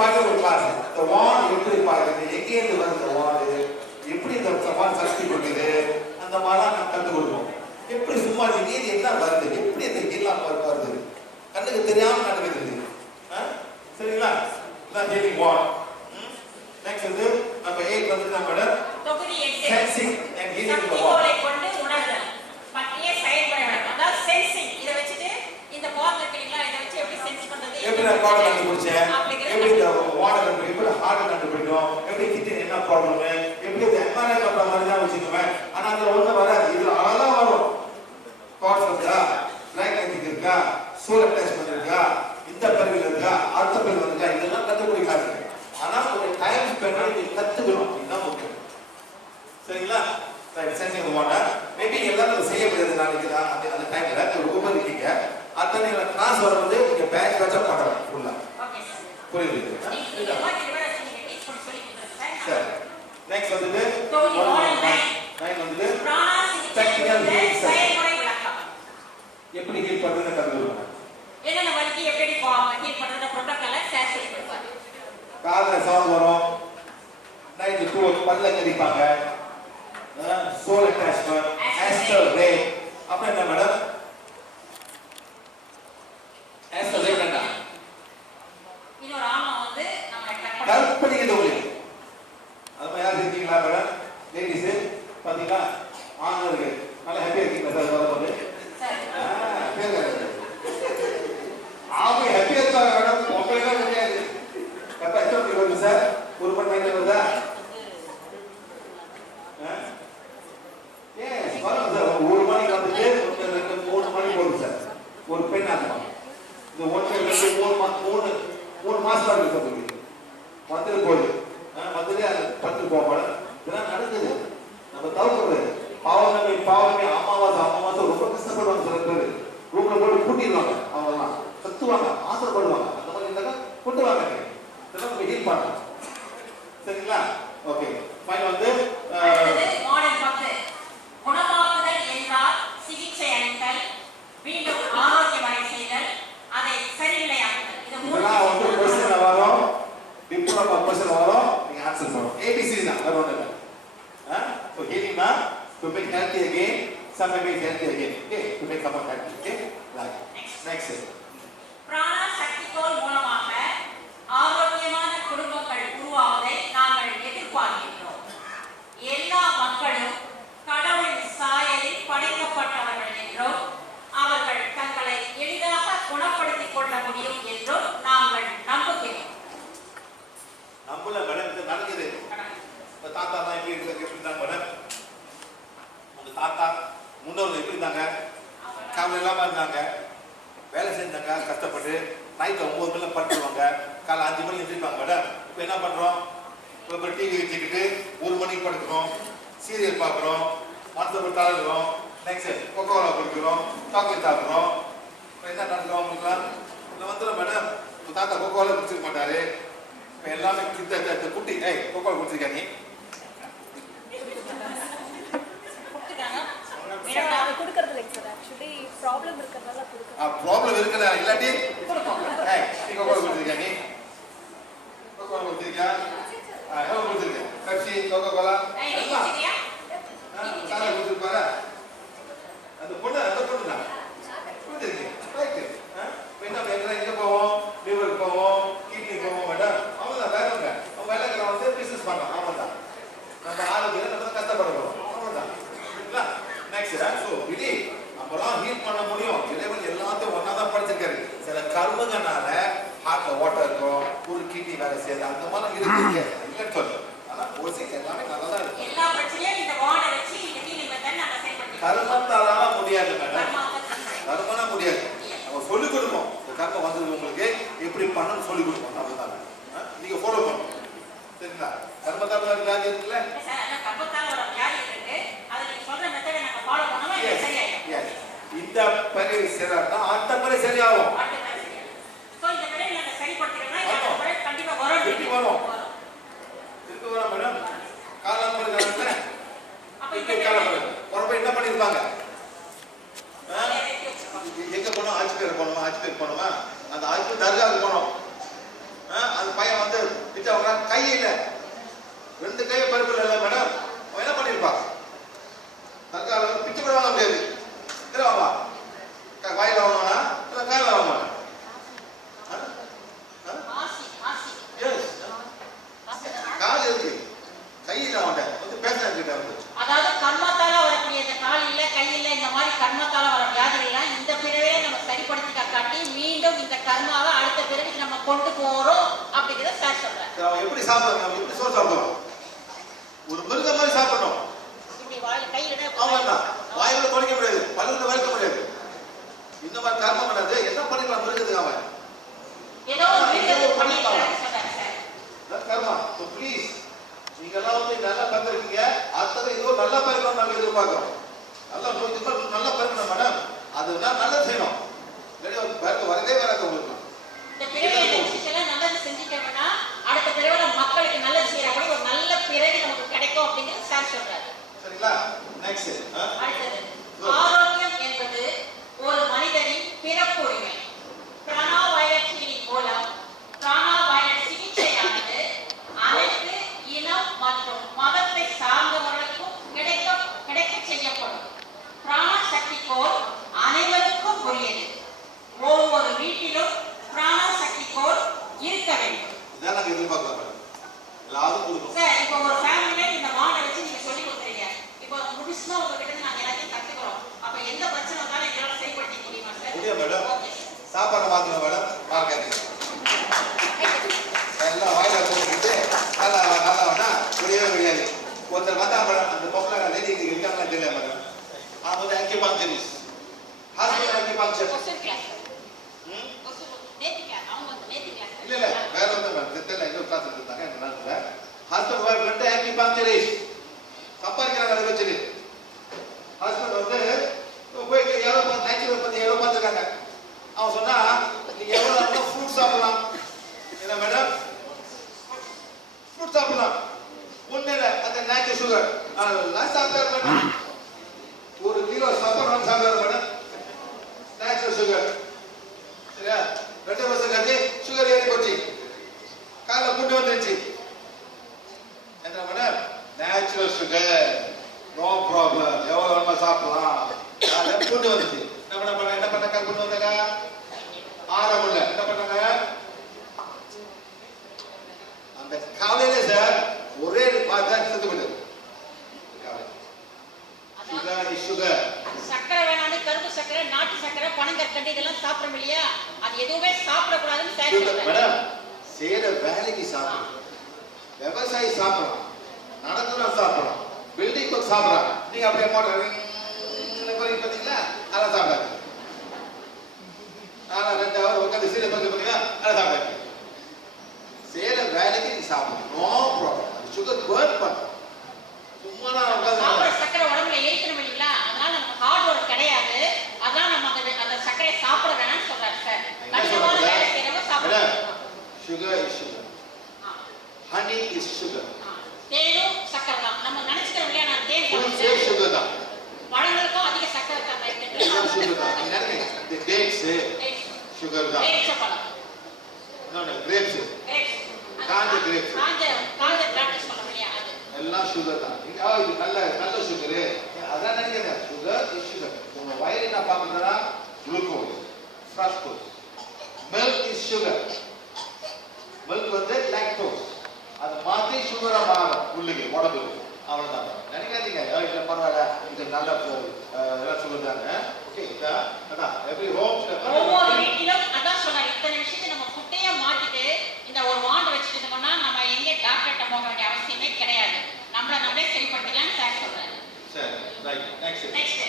பார்க்க ஒரு கிளாஸ் இந்த வான் எப்படி பார்க்குது எங்கேருந்து வருது இந்த வான்? எப்படி இந்த வான் சக்தி கொடுக்குது அந்த மாதிரிலாம் நான் கற்றுக் கொடுப்போம் எப்படி சும்மா நீதி என்ன வருது? எப்படி இந்த கீழாம வருது? கண்ணுக்கு தெரியாம நடக்குது? சரிங்களா? இதான் ஹீலிங் வான். நெக்ஸ்ட் வந்து நம்ம எயிட் வந்து நம்மளோட தொகுதி எட்டு. சென்சிங் அண்ட் ஹீலிங் வான் சக்திகோலை கொண்டு உணர்தல். பற்றிய செயல்முறை விளக்கம். அதாவது சென்சிங் இதை வச்சுட்டு இந்த இருக்கீங்களா இதை வச்சு எப்படி சென்ஸ் பண்றது? எப்படி நான் ப்ராப்ளம் கண்டுபிடிச்சேன்? எப்படி இந்த வாட்டர் கண்டுபிடி எப்படி ஹார்ட் கண்டுபிடிக்கும் எப்படி கிட்னி என்ன ப்ராப்ளம் எப்படி இந்த எம்ஆர்ஐ பண்ற மாதிரி தான் வச்சுக்குவேன் ஆனா அதுல ஒண்ணு வராது. இதுல அழகா வரும். கார்ட்ஸ் இருக்கா? லைக் இருக்கா? சோல் அட்டாச்மெண்ட் இருக்கா? இந்த பிரிவில் இருக்கா? அடுத்த பிரிவில் இருக்கா? இதெல்லாம் கண்டுபிடிக்காது ஆனா ஒரு டைம் ஸ்பெண்ட் பண்ணி நீங்க கத்துக்கணும் இதுதான் முக்கியம் சரிங்களா? ரைட் சென்சிங் வாட்டர் மேபி எல்லாரும் செய்ய முடியாது நாளைக்கு அந்த அந்த டைம்ல ஒரு ரூபம் இருக்கீங்க. அத்தனை நீங்க கிளாஸ் வரும்போது நீங்க பேட்ச் பேட்சா பண்ணலாம் ஃபுல்லா ஓகே சார். சரி நெக்ஸ்ட் வந்துட்டு நைன் வந்துட்டு எப்படி ஹீல் பண்றதுன்னு என்னென்ன வலிக்கு எப்படி ஹீல் பண்றத புரோட்டோகால சார் சொல்லி கொடுப்பாரு சவுண்ட் வரும் நைட்டு டூ பல்ல கடிப்பாங்க சோல் அட்டாச்மெண்ட் ரே அப்புறம் என்ன மேடம் ஆஸ்டர் ரே என்ன இன்னொரு ஆமா வந்து கற்பனைக்கு உங்களுக்கு அது யாரும் இருக்கீங்களா மேடம் லேடிஸ் பாத்தீங்களா? ஆண் இருக்கு நல்லா ஹாப்பியா இருக்கீங்களா சார். வரும்போது. அவங்க ஹாப்பியா இருக்காங்க மேடம் உங்களுக்கு எப்ப எத்தனை மணிக்கு வருது சார் ஒரு மணி நேரம் வருதா? ஏன் வரும் சார் ஒரு மணிக்கு வந்துட்டு ரெண்டு மூணு மணிக்கு வரும் சார் ஒரு பெண் ஆகும் இந்த ஒன்று ரெண்டு மூணு மூணு மூணு மாசம் இருக்கு சார் உங்களுக்கு வந்துட்டு பத்து ஆ, வந்துட்டு இதெல்லாம் நடக்குது. நம்ம தவிர்க்கிறது பாவமே பாவமே அமாவாசை அமாவாசை ரொம்ப கஷ்டப்படுவாங்க சில பேர். ரூம்ல போட்டு கூட்டிடுவாங்க அவங்கெல்லாம் சத்துவாங்க ஆசைப்படுவாங்க அந்த மாதிரி இருந்தாங்க கொண்டுவாங்க இதெல்லாம் நம்ம ஹீல் பண்ணலாம். சரிங்களா? ஓகே ஃபைனல் வந்து அடுத்தது மாடல் பத்து குணமாக்குதல் என்றால் சிகிச்சை அளித்தல் மீண்டும் ஆரோக்கியமடை செய்தல் அதை சரிநிலையாக்குதல் இது இதெல்லாம் வந்து மூணு கொஸ்டின் வரும் டிப்ளமா கொஸ்டின் வரும் நீங்க ஆன்சர் பண்ணணும் ஏபிசி தான் வேற ஒண்ணு இல்லை ஆ so to make healthy again some may make healthy again okay to make someone healthy okay right next prana சக்திகோள் மூலமாக ஆரோக்கியமான குடும்பங்கள் உருவாவதை நாங்கள் எதிர்பார்க்கின்றோம் எல்லா மக்களும் கடவுளின் சாயலில் படைக்கப்பட்டவர்கள் என்றும் அவர்கள் தங்களை எளிதாக குணப்படுத்திக் கொள்ள முடியும் என்றும் நாங்கள் நம்புகிறோம் இது நடக்குது தாத்தா தான் எப்படி இருக்கு எப்படி உங்க தாத்தா முன்னோர்கள் எப்படி இருந்தாங்க? கவலை இல்லாமல் இருந்தாங்க. வேலை செஞ்சாங்க கஷ்டப்பட்டு நைட்டு ஒம்பது மணிலாம் படுத்துருவாங்க. காலை அஞ்சு மணி எழுந்திருப்பாங்க மேடம். இப்போ என்ன பண்ணுறோம் இப்போ டிவி வச்சுக்கிட்டு ஒரு மணிக்கு படுக்கிறோம் சீரியல் பார்க்குறோம் மருத்துவ தளர்கிறோம் நெக்ஸ்ட் கொக்கோலா குடிக்கிறோம் சாக்லேட் சாப்பிட்றோம். இப்போ என்ன நடக்கும் அவங்களுக்குலாம் இல்லை வந்துடும் மேடம். உங்க தாத்தா கொக்கோலா குடிச்சிருக்க மாட்டாரு. இப்போ எல்லாமே கிட்ட இந்த குட்டி ஏய் கொக்கோலா குடிச்சிருக்கா நீ கொடுத்துட்டாங்க சார் அது கொடுக்கறது இல்லைங்க சார் ப்ராப்ளம் ப்ராப்ளம் இருக்குல்ல இல்லாட்டி? ஏய் நீ கொக்கோலா குடிச்சிருக்கியா ஆ எவ்வளோ குடிச்சிருக்க பெப்சி கொக்கோ கோலா? சாரா குடிச்சிருப்பாரா அந்த பொண்ணு அந்த பொண்ணு தான் என்ன எங்கே எங்கே போவோம்? Yeah. போறாங்க. போறப்ப என்ன பண்ணிருப்பாங்க எங்க போனோம்? ஆட்சி பேர் போனோமா? ஆட்சி பேர் போனோமா? அந்த ஆட்சி தர்காவுக்கு போனோம். அந்த பையன் வந்து பிச்சை பிச்சவங்க கை இல்ல. ரெண்டு கைய பருப்பு இல்லை மேடம். அவன் என்ன பண்ணிருப்பாங்க தர்காவில் பிச்சை கூட வாங்க முடியாது. இல்லை வாங்க வாயில் வாங்க கர்மாவை அடுத்த பிறவிக்கு நம்ம கொண்டு போறோம் அப்படிங்கறத சார் சொல்றாரு. எப்படி சாப்பிடுறோம் எப்படி சோறு சாப்பிடுவோம் ஒரு மிருகம் மாதிரி சாப்பிடணும். இப்படி வாயில் கையில அவ்வளவுதான் வாயில குறைக்க முடியாது. பல்லுல வளர்க்க முடியாது. இந்த மாதிரி கர்மம் பண்ணாது. என்ன பண்ணிக்கலாம்? மிருகத்துக்கு அவன். ஏதோ ஒரு மிருகத்துக்கு பண்ணிக்கலாம். கர்மா ஸோ ப்ளீஸ் நீங்கெல்லாம் வந்து நல்லா பார்த்துருக்கீங்க அடுத்தது இதோ நல்லா பார்க்கணும் நாங்கள் எதிர்பார்க்குறோம். நல்லா போய் நல்லா பார்க்கணும் மேடம் அதுனா நல்லா செய்யணும். இல்லாட்டி ஒரு பறக்க வரவே வராது உங்களுக்கு. இந்த பிறவியை நினைச்சுட்டெல்லாம் நல்லது செஞ்சுட்டோம்னா அடுத்த பிறவில மக்களுக்கு நல்லது செய்யறபடி ஒரு நல்ல பிறவி நமக்கு கிடைக்கும் அப்படிங்கிறது சார் சொல்றாரு. சரிங்களா? நெக்ஸ்ட் அடுத்தது ஆரோக்கியம் என்பது ஒரு மனிதனின் பிறப்பு உரிமை பிராணாவயற்சியின் மூலம் பிராணாவயர் சிகிச்சையானது அனைத்து இனம் மற்றும் மதத்தை சார்ந்தவர்களுக்கும் கிடைக்க கிடைக்க செய்யப்படும். பிராண சக்தி கோல் அனைவருக்கும் உரியது ஒவ்வொரு வீட்டிலும் பிராண சக்தி கோல் இருக்க வேண்டும். இதான் நாங்க எதிர்பார்க்கலாம் மேடம். எல்லாரும் கொடுக்கணும். சார் இப்போ ஒரு ஃபேமிலியில இந்த மாடை வச்சு நீங்க சொல்லி கொடுக்குறீங்க. இப்போ முடிச்சுனா உங்ககிட்ட இருந்து நாங்க எல்லாத்தையும் கத்துக்கிறோம். அப்ப எந்த பிரச்சனை வந்தாலும் எங்களால செயல்படுத்த முடியுமா சார்? முடியும் மேடம். ஓகே சாப்பாடு மாத்தணும் மேடம். பார்க்காதீங்க எல்லாம் வாயில போட்டுக்கிட்டு நல்லா நல்லா வேணா முடியவே முடியாது ஒருத்தர் மேடம் அந்த பொம்பளை லேடி இருக்காங்களா தெரியல மேடம். அவங்க வந்து acupuncturist hospital acupuncture question class நேத்தி கிளாஸ் அவங்க வந்து நேத்தி கிளாஸ் இல்ல இல்ல வேற வந்து மேடம் தெரியல எங்க உட்கார்ந்து இருந்தாங்க இந்த நேரத்துல ஹஸ்பண்ட் ஒய்ஃப் ரெண்டு அக்கிபாஞ்சரிஸ் சம்பாதிக்கிறாங்க அதை வச்சுட்டு ஹஸ்பண்ட் வந்து போய் யாரோ பார்த்து நேச்சுரல் பத்தி எவ்வளோ பார்த்துருக்காங்க அவன் சொன்னா நீங்க எவ்வளோ ஃப்ரூட் சாப்பிடலாம் என்ன மேடம் ஃப்ரூட் சாப்பிடலாம் ஒண்ணு நேச்சுரல் சுகர் நான் சாப்பிட்டாரு மேடம் ஒரு கிலோ சாப்பிட்றோம் சாப்பிட்டாரு மேடம். நேச்சுரல் சுகர் சரியா? ரெண்டு வருஷம் கழிச்சு சுகர் ஏறி போச்சு. காலைல கூட்டு வந்துருச்சு. என்ன madam? Natural sugar no problem எவ்வளவு வேணுமா சாப்பிடலாம். கூட்டு வந்துச்சு என்ன பண்ண பண்ண என்ன பண்ணாக்கா கூட்டு வந்தாக்கா ஆரம்புல என்ன பண்ணாங்க அந்த காலையில சார் ஒரே பார்த்தா செத்து போயிடுது சுகர் சுகர் சக்கரை வேணாலும் கருப்பு சக்கரை நாட்டு சக்கரை பனங்கற்கண்டு இதெல்லாம் சாப்பிடுறோம் இல்லையா? அது எதுவுமே சாப்பிடக்கூடாதுன்னு மேடம் செய்யற வேலைக்கு சாப்பிடணும். விவசாயி சாப்பிடலாம் நடத்துறோம் சாப்பிடலாம் பில்டிங் ஒர்க் சாப்பிடலாம் நீங்க அப்படியே மோட்டர் பாத்தீங்களா அதெல்லாம் சாப்பிடாது ஆனா ரெண்டு அவர் உட்காந்து சீரியல் பார்த்து பாத்தீங்களா அதெல்லாம் சாப்பிடாது செய்யற வேலைக்கு நீங்க சாப்பிடணும். நோ ப்ராப்ளம் சுகர் பேர்ன் பண்ணும் சும்மா நான் உட்காந்து சக்கரை உடம்புல எரிக்கணும் இல்லைங்களா? அதனால நமக்கு ஹார்ட் ஒர்க் கிடையாது அதான் நம்ம அந்த அந்த சர்க்கரையை சாப்பிட வேணாம்னு சொல்றாரு சார் கடினமான வேலை செய்யறவங்க சாப்பிட madam sugar is sugar honey is sugar ah. தேனும் சக்கரை தான் நம்ம நினைச்சுக்கிறோம் இல்லையா நான் தேன் ஃப்ரூட்ஸே சாப்பிடுறேன். சுகர் தான் பழங்களுக்கும் அதிக சக்கரை சுகர் தான் இந்த டேட்ஸ் சுகர் தான் பேரிச்சம்பழம். இன்னொன்று கிரேப்ஸ் grapes. காஞ்ச. காஞ்ச அது எல்லாம் சுகர் தான் ஆ, இது நல்ல நல்ல சுகரு அதான் நினைக்கிறீங்க சுகர் இஸ் சுகர் உங்க வயிறு என்ன குளுக்கோஸ் சுகர் மில்க் வந்து லாக்டோஸ் அது மாத்தி சுகரா மாறும். உள்ளுக்கு உடம்புக்கு. அவ்வளவுதான். நினைக்காதீங்க. "ஆ, இல்ல பரவாயில்ல. இது நல்ல இதெல்லாம் சொல்லுதாங்க ஓகே அதான் எவ்ரி ஹோம் ஒவ்வொரு வீட்டிலும் அதான் சொன்னார் இத்தனை விஷயத்தை நம்ம குட்டையா மாத்திட்டு இந்த ஒரு வாண்டு வச்சுட்டு இருந்தோம்னா நம்ம எங்க டாக்டர்கிட்ட போக வேண்டிய அவசியமே கிடையாது. நம்மள நம்மளே சரிப்படுத்திக்கலாம்னு சார் சொல்றாரு. சரி ரைட் நெக்ஸ்ட் நெக்ஸ்ட்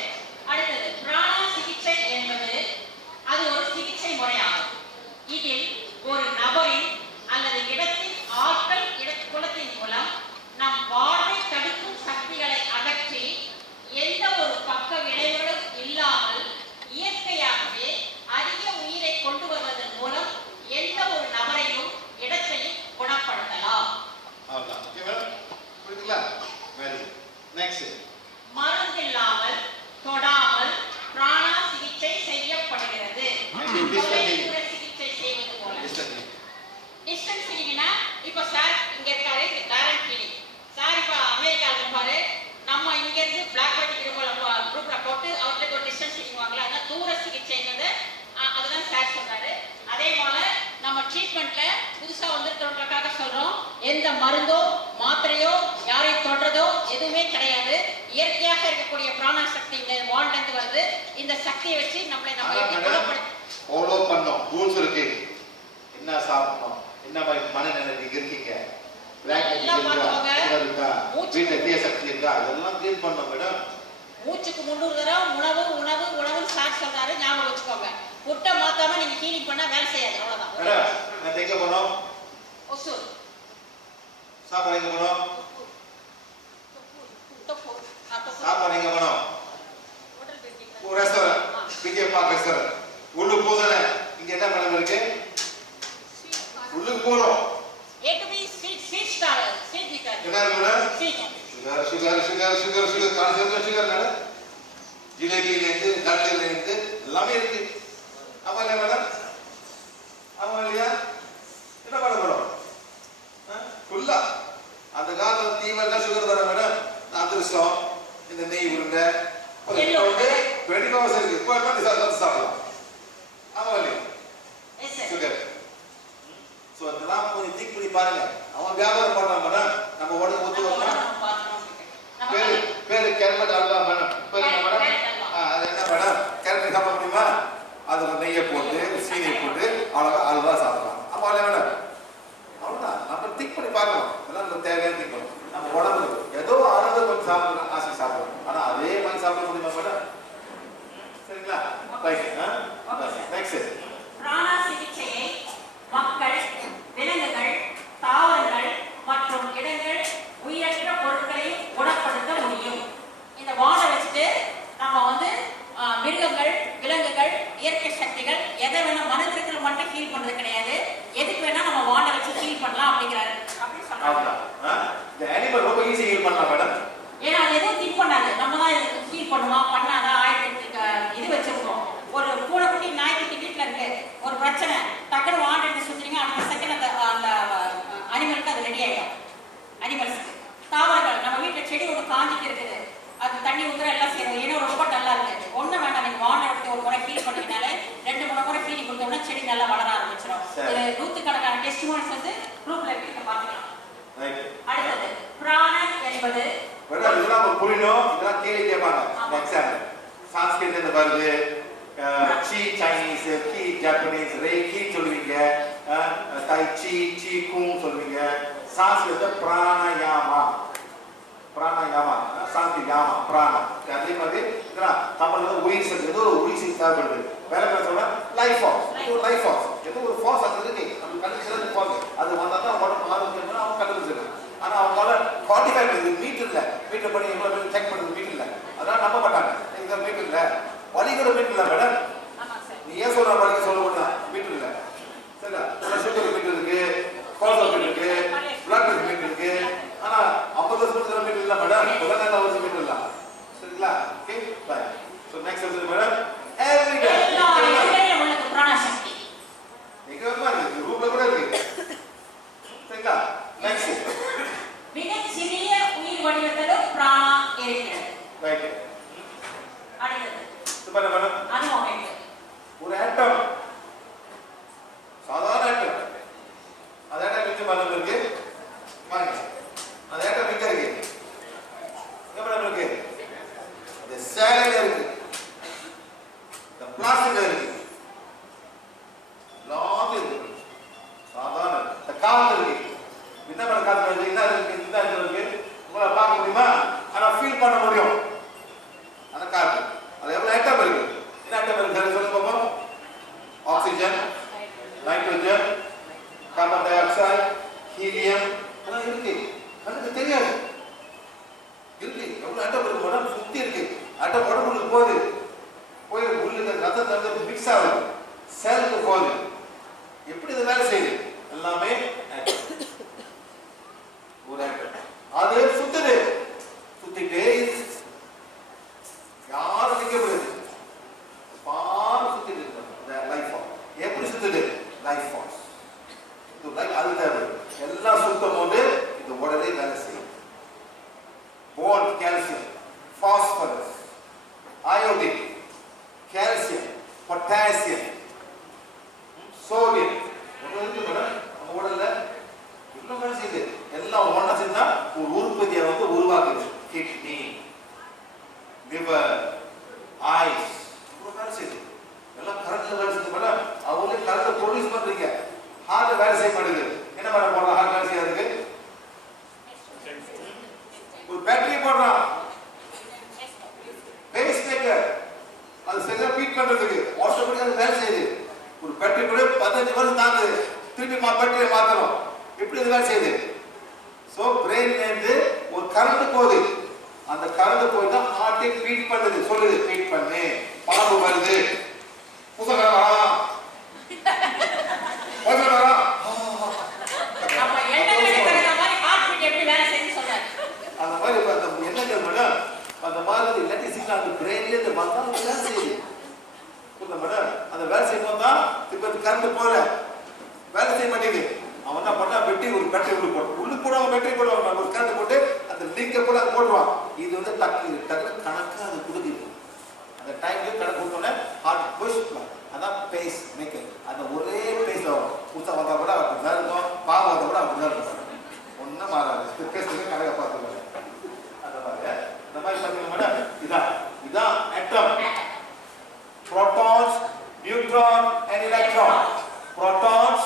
அடுத்தது பிராண சிகிச்சை என்பது அது ஒரு சிகிச்சை முறையாகும். இதில் ஒரு நபரின் அல்லது இடத்தின் ஆற்றல் இட குலத்தின் மூலம் நம் வாழ்வை தடுக்கும் சக்திகளை அகற்றி எந்த ஒரு பக்க விளைவுகளும் இல்லாமல் இயற்கையாகவே அதிக உயிரை கொண்டு வருவது மூலம் எந்த ஒரு நபரையும் இடத்தையும் குணப்படுத்தலாம் அவ்வளவுதான் ஓகே மேடம் புரியுதுங்களா வெரி நெக்ஸ்ட் மருந்தில்லாமல் தொடாமல் பிராணா சிகிச்சை செய்யப்படுகிறது தொலைதூர சிகிச்சை செய்வது போல டிஸ்டன்ஸ் கிளினிக்னா இப்போ சார் இங்க இருக்காரு டைரக்ட் கிளினிக் சார் இப்போ அமெரிக்காவில் இருப்பாரு நம்ம இங்க இருந்து பிளாக் பட்டி குரூப்ல போட்டு அவர்கிட்ட ஒரு டிஸ்டன்ஸ் கிளினிக் வாங்கலாம் அதான் தூர சிகிச்சைங்கிறது அஹ், அதுதான் சார் சொல்றாரு அதே போல நம்ம ட்ரீட்மெண்ட்ல புதுசா வந்திருக்கிறவங்களுக்காக சொல்றோம் எந்த மருந்தோ மாத்திரையோ யாரையும் தொடுறதோ எதுவுமே கிடையாது இயற்கையாக இருக்கக்கூடிய பிராண சக்தி இந்த வாண்ட்ல இருந்து வருது இந்த சக்தியை வச்சு நம்மளை நம்ம அதான் எப்படி மேடம் குணப்படுத்த ஃபாலோ பண்ணோம் ரூல்ஸ் இருக்கு என்ன சாப்பிடணும் என்ன மாதிரி மனநிலை நீங்க இருக்கீங்க பிளாக் எல்லாம் இருக்கா. வீட்டில் தீய சக்தி இருக்கா இதெல்லாம் க்ளீன் பண்ணோம் மேடம் மூச்சுக்கு முந்நூறு தடவை உணவு உணவு உணவு சார் சொல்றாரு. ஞாபகம் வச்சுக்கோங்க. புட்டை மாத்தாம நீங்க ஹீலிங் பண்ணா வேலை செய்யாது. அவ்வளவுதான். மேடம் நான் எங்க போனோம் ஒசூர். சாப்பாடு எங்க போனோம். சாப்பாடு எங்க போனோம் restaurant ah. PK park restaurant உள்ளுக்கு போதானே? இங்க என்ன மேடம் இருக்கு? உள்ளுக்கு போறோம். Sugar sugar sugar sugar sugar கான்செப்ட்ல சுகர் மேடம் ஜிலேபியில இருந்து லட்டுல இருந்து எல்லாமே இருக்கு ஆமா இல்லையா மேடம் ஆமா இல்லையா என்ன பண்ண போறோம் ஃபுல்லா அந்த காலத்துல தீவெல்லாம் சுகர் தர மேடம் அதிர்ஷ்டம் இந்த நெய் உருண்டை ஹவர்ஸ் இருக்கு இப்போ சாப்பிடலாம் ஆமா இல்லையா. சுகர் ஸோ இதெல்லாம் கொஞ்சம் திங்க் பண்ணி பாருங்க. அவன் வியாபாரம் பண்றான் மேடம் நம்ம உடம்பு ஒத்து. நம்ம பேரு பேரு கேரட் அல்வா மேடம் பேரு மேடம். ஆ, அது என்ன மேடம் கேரட் சாப்பிட முடியுமா? அதுல நெய்யை போட்டு சீனியை போட்டு அவ்வளோ அல்வா சாப்பிடலாம். அப்போ இல்லை மேடம் அவ்வளோதான் நம்ம திங்க் பண்ணி பார்க்கணும் இதெல்லாம் நம்ம தேவையான திங்க் பண்ணணும். நம்ம உடம்பு ஏதோ அளவு கொஞ்சம் சாப்பிடலாம் ஆசை சாப்பிடலாம் ஆனா அதே மாதிரி சாப்பிட முடியுமா மேடம் சரிங்களா? ரைட் நெக்ஸ்ட் பிராண சிகிச்சையை மக்கள் விலங்குகள் தாவரங்கள் மற்றும் இடங்கள் உயிரற்ற பொருட்களையும் குணப்படுத்த முடியும் இந்த வானை வச்சுட்டு நம்ம வந்து ஆஹ், மிருகங்கள் விலங்குகள் இயற்கை சக்திகள் எதை வேணா மனதிற்கு மட்டும் ஃபீல் பண்றது கிடையாது. எதுக்கு வேணா நம்ம வானை வச்சு ஃபீல் பண்ணலாம் அப்படிங்கிறாரு. அப்படின்னு சொல்றாங்க அவ்வளோதான் ஆ? இந்த அனிமல் ரொம்ப ஈஸி ஹீல் பண்ணலாம் மேடம் ஏன்னா அது எதுவும் திங்க் பண்ணாது நம்ம தான் இதுக்கு ஃபீல் பண்ணுமா? பண்ணாதா? ஆயிரத்தி இது வச்சிருக்கோம். ஒரு பூனைக்குட்டி நாய்க்குட்டி வீட்டில் இருக்கு. ஒரு பிரச்சனை. டக்குனு வாண்ட் எடுத்து சுத்துறீங்க. அடுத்த செகண்ட் அந்த அந்த அனிமலுக்கு அது ரெடி ஆயிடும். அனிமல்ஸ்க்கு தாவரங்கள். நம்ம வீட்டில் செடி ஒன்று காஞ்சிட்டு இருக்குது. அது தண்ணி ஊத்துற எல்லாம் செய்யறது ஏன்னா ரொம்ப நல்லா இருக்கு. ஒன்றும் வேண்டாம். நீங்க வாண்ட் எடுத்து ஒரு முறை மூணு முறை கொடுத்தோம்னா செடி நல்லா வளர ஆரம்பிச்சிடும். இது நூற்றுக்கணக்கான டெஸ்டிமோன்ஸ் வந்து குரூப்ல இருக்கு. பார்த்துக்கலாம். ரைட் அடுத்தது பிராணன் என்பது மேடம் இதெல்லாம் உங்களுக்கு புரியணும். இதெல்லாம் கேள்வி கேட்பாங்க. எக்ஸாம் சான்ஸ்கிரிட் இருந்து வருது. சி சைனீஸ் கி ஜாப்பனீஸ் ரே கி சொல்லுவீங்க. தை சி சி கூங் சொல்லுவீங்க. சான்ஸ்கிரிட் பிராணயாமா. பிராணயாமா சாந்தி யாமா பிராணம் அதே மாதிரி தமிழ்ல உயிர் சக்தி ஏதோ ஒரு உயிர் சக்தி தேவைப்படுது வேற பேர் சொல்ல லைஃப் ஃபார்ஸ் இது ஒரு லைஃப் ஃபார்ஸ் ஏதோ ஒரு ஃபார்ஸ் அது இருக்கு நம்ம கண்டுபிடிச்சது ஃபார்ஸ் அது வந்தா தான் உடம்பு ஆரோக்கியம் அவன் கண்டுபிடிச்சிருக்கான் ஆனா அவங்களால ஃபார்ட்டி ஃபைவ் இது மீட் இல்ல மீட்டர் பண்ணி எவ்வளவு செக் பண்ணுறது மீட் இல்ல அதனால நம்ப மாட்டாங்க இந்த மீட் இல்ல வலி கூட மீட் இல்ல மேடம் நீ ஏன் சொல்ற வலிக்கு சொல்ல முடியும் மீட் இல்ல சரிங்களா சுகர் மீட் இருக்கு கோல்டர் மீட் இருக்கு பிளட் மீட் இருக்கு ஆனா ஐம்பது வருஷத்துக்கு மீட் இல்ல மேடம் பதினெட்டாம் வருஷம் மீட் இல்ல சரிங்களா ஓகே பை ஸோ நெக்ஸ்ட் வந்து மேடம் எவ்ரி டே எல்லா இடங்களிலும் உள்ளது பிராணசக்தி எங்க வருமா இருக்கு ரூம்ல கூட இருக்கு சரிங்களா நெக்ஸ்ட் மிக சிறிய உயிர் வடிவத்திலும் பிராணா இருக்கிறது ரைட் அடுத்தது இப்போ மேடம் அனுபவம் இருக்கு ஒரு ஆட்டம் சாதாரண ஆட்டம் அந்த ஆட்டம் மிச்சம் மரம் இருக்கு பாருங்க அந்த ஆட்டம் மிச்சம் இருக்கு எங்க மேடம் இருக்கு இந்த சேலையில இருக்கு இந்த பிளாஸ்டிக்ல இருக்கு எல்லாத்தையும் இருக்கு சாதாரண இந்த காத்து இருக்கு என்ன மேடம் காத்து இருக்கு என்ன இருக்கு இந்த இருக்கு உங்களை பார்க்க முடியுமா ஆனா ஃபீல் பண்ண முடியும் அந்த காத்து அது எவ்வளவு ஐட்டம் இருக்கு என்ன ஐட்டம் இருக்கு சரி சொல்லுங்க பாப்போம் oxygen nitrogen carbon dioxide helium எல்லாம் இருக்கு கண்ணுக்கு தெரியாது இருக்கு எவ்வளவு ஐட்டம் இருக்கு உடம்பு சுத்தி அட்ட உடம்புக்கு போகுது. போய் உள்ள ரத்தத்தை வந்து மிக்ஸ் ஆகுது. செல்லுக்கு போகுது. எப்படி இது வேலை செய்யுது? எல்லாமே ஒரு அது சுத்துது சுத்திட்டே இருக்கு. யாரும் நிக்க முடியாது பாரு சுத்திட்டு இருக்கு இந்த லைஃப் ஃபார்ம் எப்படி சுத்துது லைஃப் ஃபார்ம்ஸ் இது லைஃப் அது தேவை எல்லாம் சுத்தும் போது இது உடனே வேலை செய்யும் bone calcium phosphorus iodine calcium potassium sodium ஒன்று இருக்கு மேடம் நம்ம உடல்ல இவ்வளவு வேலை செய்யுது எல்லாம் ஒன்றா சேர்ந்தா ஒரு உற்பத்தியை வந்து உருவாக்குது கிட்னி லிவர் ஐஸ் இவ்வளவு வேலை செய்யுது எல்லாம் கரண்ட்ல வேலை செய்யுது மேடம் அவங்களே வேலை என்ன மேடம் போடலாம் ஹார்ட் வேலை செய்யறதுக்கு பண்றான் பேஸ் மேக்கர் அது சரியா பீட் பண்றதுக்கு ஆட்டோமேட்டிக் அது வேலை செய்யுது ஒரு பேட்டரி கூட பதினஞ்சு வருஷம் தாங்குது திருப்பி மா பேட்டரியை மாத்தணும் எப்படி இது வேலை செய்யுது ஸோ பிரெயின்ல இருந்து ஒரு கரண்ட் போகுது அந்த கரண்ட் போய் தான் ஹார்ட்டை ஃபீட் பண்ணுது சொல்லுது ஃபீட் பண்ணு பாம்பு வருது புசகரம் வரான் புசகரம் வரான் அப்ப எண்ணங்களை தகுந்த மாதிரி heart beat எப்படி வேலை செய்யுதுன்னு சொல்றாரு. அந்த மாதிரி இப்ப அந்த எண்ணங்கள் மேடம் அந்த மாதிரி இல்லாட்டி சிக்னல் அந்த பிரெயின்ல இருந்து வந்தா அது வேலை செய்யுது புரியுதா மேடம் அந்த வேலை செய்யும் தான் இப்ப கரண்ட் போகல வேலை செய்ய மாட்டேங்குது. அவன் என்ன பண்ணா வெட்டி ஒரு பேட்டரி உள்ள போட்டு உள்ள கூட அவன் பேட்டரி போடுவான். ஒரு கரண்ட் போட்டு அந்த லிங்கை கூட போடுவான். இது வந்து டக்கு டக்கு கணக்கா அது கொடுக்குது அந்த டைம்ல கணக்கு கொடுத்தோன்னே ஹார்ட் புஷ் அதான் பேஸ் மேக்கர் அந்த ஒரே பேஸ்ல வரும். புதுசா வந்தா கூட அப்படி தான் இருக்கும். பாவம் வந்தா கூட அப்படி தான் இருக்கும். ஒன்றும் மாறாது. பேசுறது கணக்கை பார்த்துக்கோங்க அந்த மாதிரி இந்த மாதிரி பார்த்தீங்கன்னா இதான். இதான் atom. Protons neutron and electron. Protons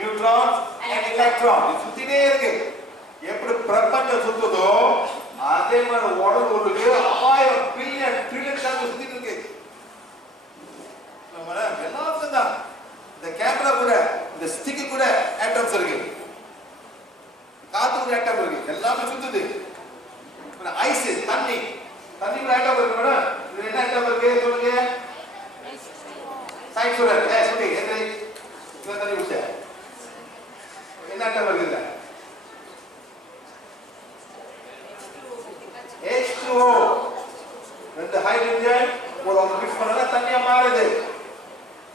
neutron and electron. இது சுத்திட்டே இருக்கு. எப்படி பிரபஞ்சம் சுத்துதோ அதே மாதிரி உடல் உள்ளுக்கு ஆயிரம் பில்லியன் ட்ரில்லியன் கணக்கு சுத்திட்டு இருக்கு. எல்லாத்துக்கும் தான். இந்த கேமரா கூட இந்த ஸ்டிக்கு கூட ஆட்டம்ஸ் இருக்கு. காத்து கூட ஆட்டம் இருக்கு. எல்லாமே சுத்துது. ஐஸ் தண்ணி. தண்ணி கூட ஆட்டம் இருக்கு மேடம். இது என்ன ஆட்டம் இருக்கு? சொல்லுங்க. சயின்ஸ் ஏ சொல்லி. எத்தனை தண்ணி குடிச்ச? என்ன ஆட்டம் H2O ரெண்டு ஹைட்ரஜன் ஒரு அவங்க மிக்ஸ் பண்ணா தண்ணியா மாறுது.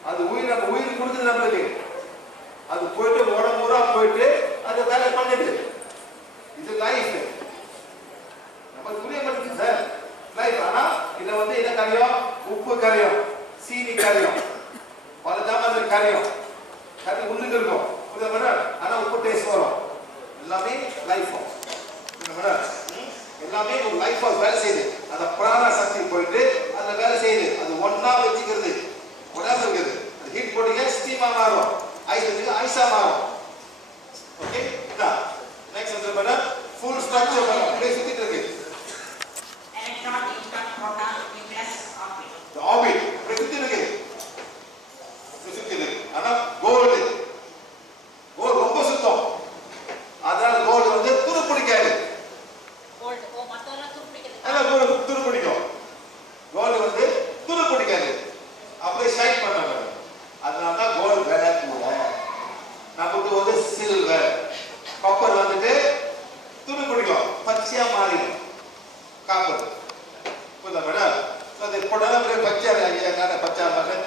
அது உயிர் நம்ம உயிர் கொடுக்குது நம்மளுக்கு. அது போயிட்டு உடம்பு பூரா போயிட்டு அது வேலை பண்ணுது. இது லைஃப் நம்ம புரிய மாட்டேங்குது சார் லைஃப் ஆனா இத வந்து என்ன கரையும்? உப்பு கரையும் சீனி கரையும் பல ஜாமான் கரையும். கறி உள்ளுக்கு இருக்கும். புரியுதா மேடம் ஆனா உப்பு டேஸ்ட் வரும். எல்லாமே லைஃப் மேடம் எல்லாமே ஒரு லைஃப் வேலை செய்யுது. அந்த பிராண சக்தி போயிட்டு அந்த வேலை செய்யுது. அது ஒன்னா வச்சுக்கிறது. உடம்பு இருக்குது அது ஹீட் போட்டீங்க ஸ்டீமா மாறும். ஐஸ் வச்சுக்க ஐஸா மாறும். ஓகே நெக்ஸ்ட் வந்து ஃபுல் ஸ்ட்ரக்சர் மேடம் அப்படியே சுத்திட்டு இருக்கு Electron, neutron, proton, nucleus, orbit. Orbit அப்படியே சுத்தி இருக்கு இப்படி சுத்தி இருக்கு ஆனா கோல்டு கோல்டு ரொம்ப சுத்தம் அதனால கோல்டு வந்து துரு பிடிக்காது Gold. ஓ, மத்ததெல்லாம் துருப்பிடிக்கிறது. அதான் கோல்டு துரு பிடிக்கும் கோல்டு வந்து துரு பிடிக்காது அப்படியே ஷைன் பண்ணாங்க அதனால தான் கோல்டு விலை கூட நமக்கு வந்து சில்வர் காப்பர் வந்துட்டு துரு பிடிக்கும் பச்சையா மாறிடும் காப்பர் புரியுதா மேடம் So, அது போட்டாலும் அப்படியே பச்சை ஐயா நான் பச்சை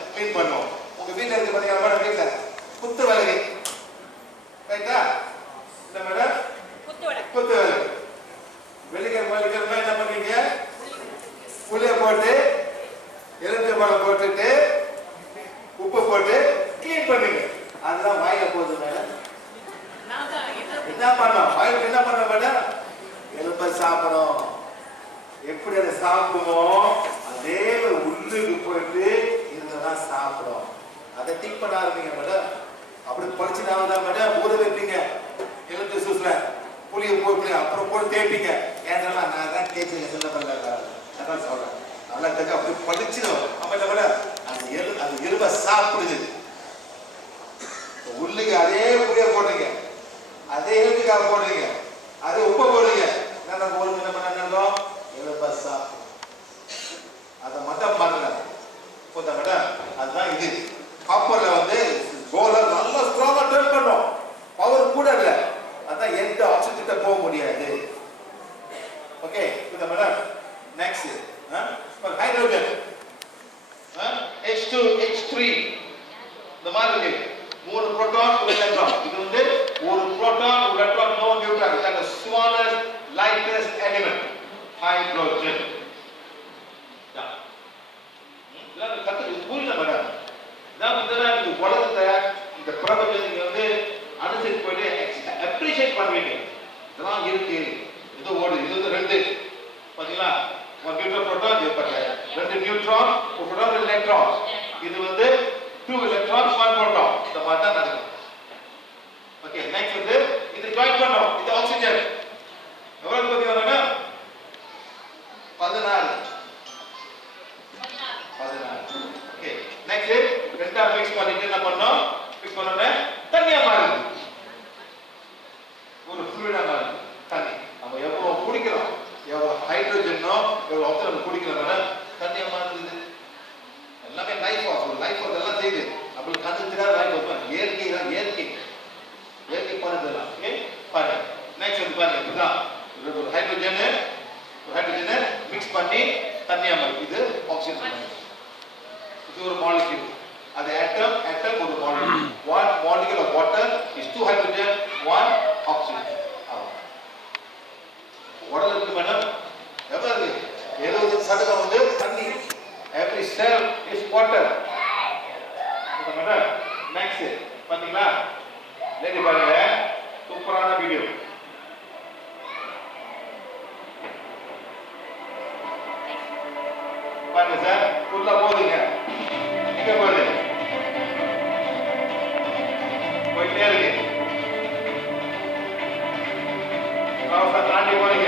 க்ளீன் பண்ணுவோம் உங்க வீட்டில் இருக்கு பார்த்தீங்கன்னா மேடம் வீட்டில் குத்து விலகி ரைட்டா இந்த மேடம் குத்து விளக்கு. குத்து விலகு வெள்ளிக்கிழமை வெள்ளிக்கிழமை என்ன பண்ணுவீங்க புளிய போட்டு எலுமிச்சை பழம் போட்டுட்டு உப்பு போட்டு க்ளீன் பண்ணுங்க அதுதான் வாயில போகுது மேடம் நான் தான் என்ன என்ன பண்ணோம் வாயிலுக்கு என்ன பண்ண மேடம் எலும்பை சாப்பிடும் எப்படி அதை சாப்பிடுவோம் அதே ஒரு உள்ளுக்கு போயிட்டு இருந்ததான் சாப்பிடும் அதை திங்க் பண்ண ஆரம்பிங்க மேடம் அப்படி படிச்சுனால தான் மேடம் ஊற வைப்பீங்க எலும்பு சூஸ்ல புளியை போட்டு அப்புறம் போட்டு தேய்ப்பீங்க ஏன்னா நான் தான் தேய்ச்சிங்க சின்ன பண்ணல அதான் சொல்றேன் நல்லா தெரிஞ்சு அப்படி படிச்சிடும் ஆமா இல்ல மேடம் அந்த எலு அந்த எலும்பை சாப்பிடுது உள்ளுக்கு அதே புளிய போடுறீங்க. அதே எழுத்துக்காக போடுறீங்க. அதே உப்பு போடுறீங்க. என்ன நம்ம ஒரு என்ன பண்ணோம் எலும்பை சாப்பிடும் அதை மட்டும் பண்ணுங்க புரியுதா மேடம் அதுதான் இது. காப்பர்ல வந்து கோலை நல்லா ஸ்ட்ராங்கா டர்ன் பண்ணோம். பவர் கூட இல்ல. அதான் எந்த ஆப்ஷன் போக முடியாது. ஓகே புரியுதா madam next hydrogen H2 H3 இந்த மாதிரி மூணு புரோட்டான் ஒரு எலக்ட்ரான் இது வந்து ஒரு புரோட்டான் ஒரு electron no neutron it's the smallest lightest element இதெல்லாம் கத்து புரியல மேடம் இதான் வந்து நீங்க உலகத்தை இந்த பிரபஞ்சத்தை நீங்க வந்து அனுசரித்து போயிட்டு அப்ரிஷியேட் பண்ணுவீங்க இதெல்லாம் இருக்கு. இது ஓடு. இது வந்து ரெண்டு. பாத்தீங்களா? ஒரு நியூட்ரான் புரோட்டான் ரெண்டு நியூட்ரான் ஒரு புரோட்டான் எலக்ட்ரான் இது வந்து two electrons one proton இந்த மாதிரி தான் நடக்கும். ஓகே நெக்ஸ்ட் வந்து இது ஜாயின் பண்ணோம் இது ஆக்ஸிஜன் எவ்வளவு பத்தி வரணும்னா பதினாலு. பதினாலு. ஓகே நெக்ஸ்ட் ரெண்டா ஃபிக்ஸ் பண்ணிட்டு என்ன பண்ணோம்? ஃபிக்ஸ் பண்ணோம்னா தண்ணியா மாறுது. ஒரு ஃப்ளூயிடா மாறுது. தண்ணி. நம்ம எவ்வளவு குடிக்கிறோம்? எவ்வளவு ஹைட்ரஜனோ எவ்வளவு ஆக்சிஜன் குடிக்கிறோம்னா நட்சத்திரத்துக்காக வாங்கி வைப்பாங்க இயற்கை தான் இயற்கை. இயற்கை போனதெல்லாம் ஓகே பாருங்க நெக்ஸ்ட் வந்து பாருங்க இதுதான் ஒரு ஹைட்ரஜன் ஒரு ஹைட்ரஜனை மிக்ஸ் பண்ணி தண்ணியாக மாதிரி இது ஆக்சிஜன் இது ஒரு மாலிக்யூல் அது ஆட்டம் ஆட்டம் ஒரு molecule one molecule of water is two hydrogen one oxygen உடல் இருக்கு மேடம் எவ்வளவு? எழுபது சதவீதம் வந்து தண்ணி. Every cell is water madam next பாத்தீங்களா? லேடி பாருங்க. சூப்பரான வீடியோ பாருங்க சார் ஃபுல்லா போதுங்க. இங்க பாருங்க போயிட்டே இருக்கு. தாண்டி போறீங்க.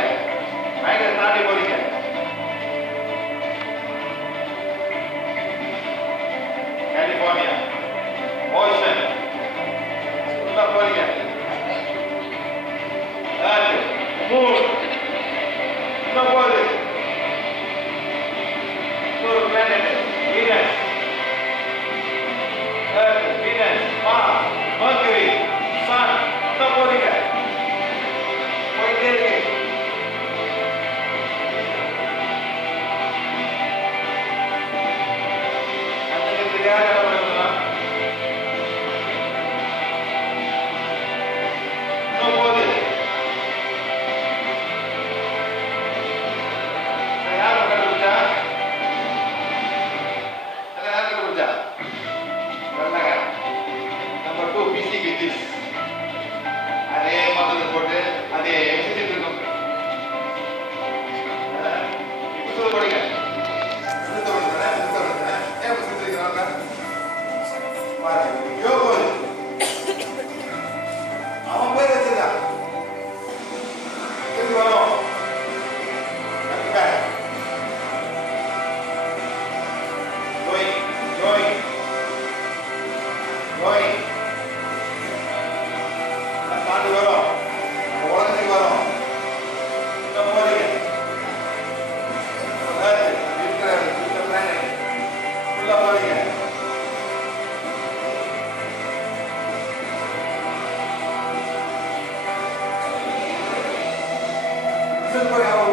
Você não pagava